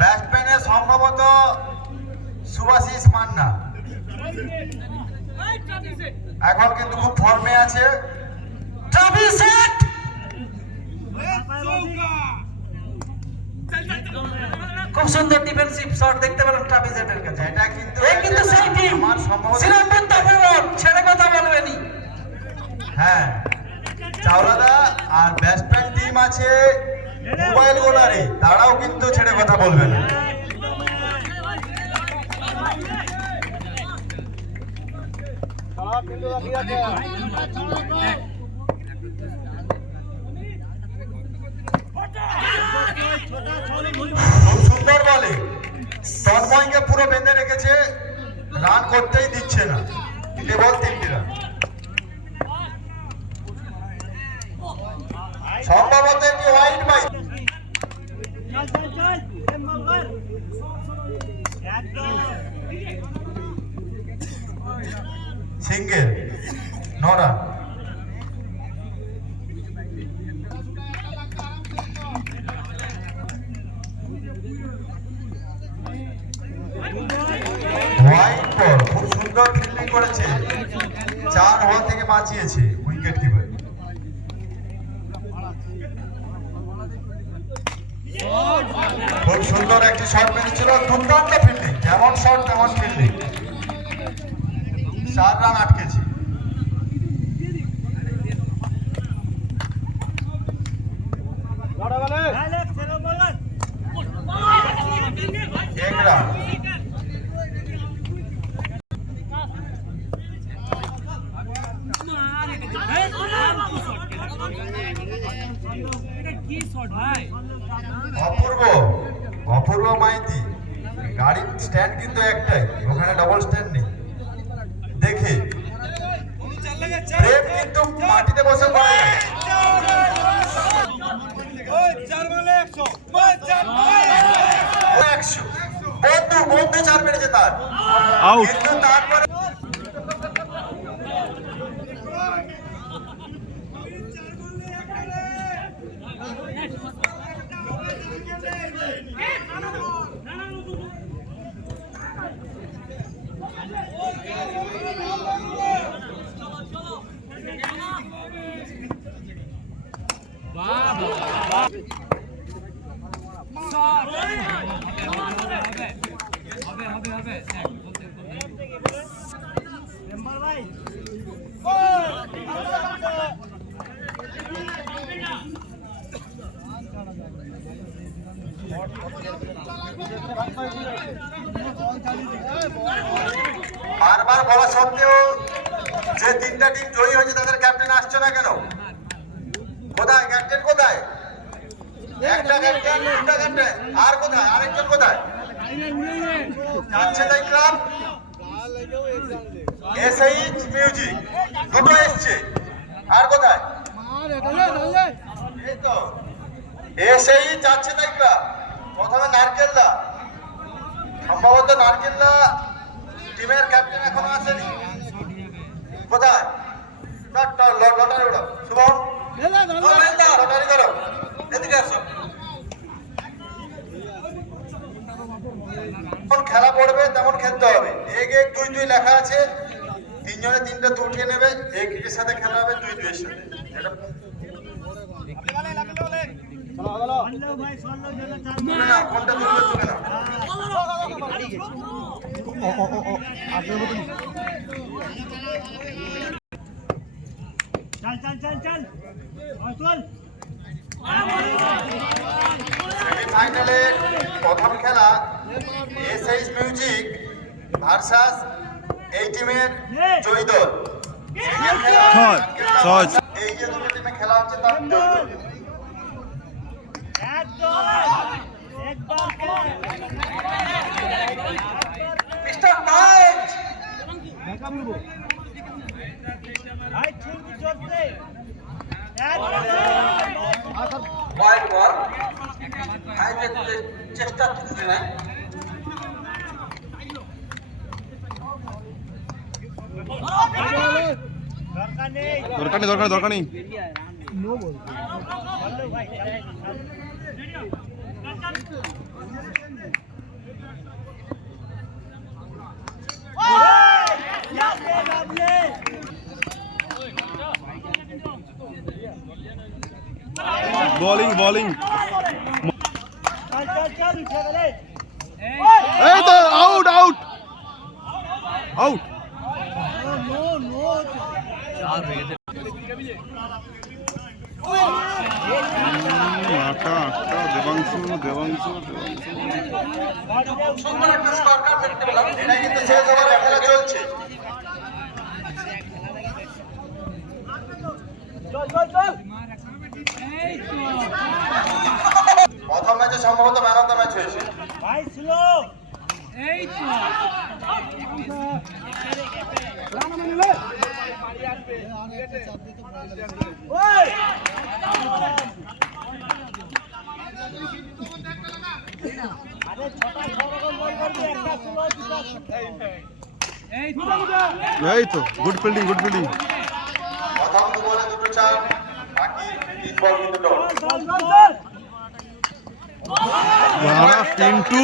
ব্যাটসম্যানের সম্ভবত সুভাশিস মান্না, এখন কিন্তু খুব ফর্মে আছে। খুব সুন্দর ডিফেন্সিভ শট দেখতে পেলাম ট্রাভিসেটের কাছে। এটা কিন্তু সেই টিম আমার সম্ভবত শ্রীরামপুর তাপরন ছেড়ে কথা বলবেনি। হ্যাঁ, চাওলাদা আর ব্যাটসম্যান টিম আছে মোবাইল বোলারে, তারাও কিন্তু ছেড়ে কথা বলবে না। খুব সুন্দর বলে তন্ময়কে পুরো বেঁধে রেখেছে, রান করতেই দিচ্ছে না, কেবল 3টি রান। সম্ভবত এটি wide bye single, 9 run. Wide ball, খুব সুন্দর ফিল্ডিং করেছে, 4 ওভার থেকে বাঁচিয়েছে উইকেট কিপার। খুব সুন্দর একটি শট মেরেছিল, দুর্দান্ত ফিল্ডিং, যেমন শট তেমন ফিল্ডিং, 4 রান আটকেছে। অপূর্ব মাইতি, গাড়ির স্ট্যান্ড কিন্তু একটাই, ওখানে ডবল স্ট্যান্ড নেই। দেখে প্রেম কিন্তু মাটিতে বসে পড়ে। বন্ধু 4 মেরেছে তার, কিন্তু তারপরে বারবার বলা সত্ত্বেও যে 3টা টিম জয়ী হয়েছে তাদের ক্যাপ্টেন আসছে না কেন? কোথায় ক্যাপ্টেন? কোথায় একটা ক্যাপ্টেন, দুটা ক্যাপ্টেন, আর কোথায় আরেকজন? কোথায় যাচ্ছে? তাই ক্লাব এসএইচ মিউজিক দুটো এসছে, আর কোথায়? এই তো এসএইচ যাচ্ছে তাই ক্লাব। প্রথমে নারকেলদা, সম্ভবত নারকেলদা টিমের ক্যাপ্টেন এখনো আসেনি। কোথায়? লটারি ওড়াও শুভম, লটারি করো, এদিকে আসো। যখন খেলা পড়বে তেমন খেলতে হবে। 1-1 2-2 লেখা আছে, 3 জনে 3টা তো উঠিয়ে নেবে। 1-1 এর সাথে খেলা হবে 2-2 এর সাথে। এটা না কোনটা তুলবে তুলে না। সেমিফাইনালে প্রথম খেলা এসএইচ মিউজিক ভার্সাস এই টিমের জয়ী দল। এই যে দুটো টিমে খেলা হচ্ছে তার মিস্টার পাঞ্চ ওয়াইড বল, চেষ্টা করছে না। দরকার নেই বলিং বলিং चल उठे गले এই তো out out out no no আটা আটা দেবাংশু দেবাংশু সুন্দর একটা স্কোর কার্ড দেখতে পেলাম। এটা কিন্তু শেষ ওভার খেলা চলছে। चल चल चल প্রথম ম্যাচে সম্ভবত ম্যান অফ দ্য ম্যাচ হয়েছে। भाई स्लो ओए अरे छोटा छोटा को बॉल कर दिया একটা স্লো দুটো এই তো গুড ফিল্ডিং গুড ফিল্ডিং প্রথম দু বলে দুটো চার, বাকি তিন বল কিন্তু ডট। चल चल चल পিন্টু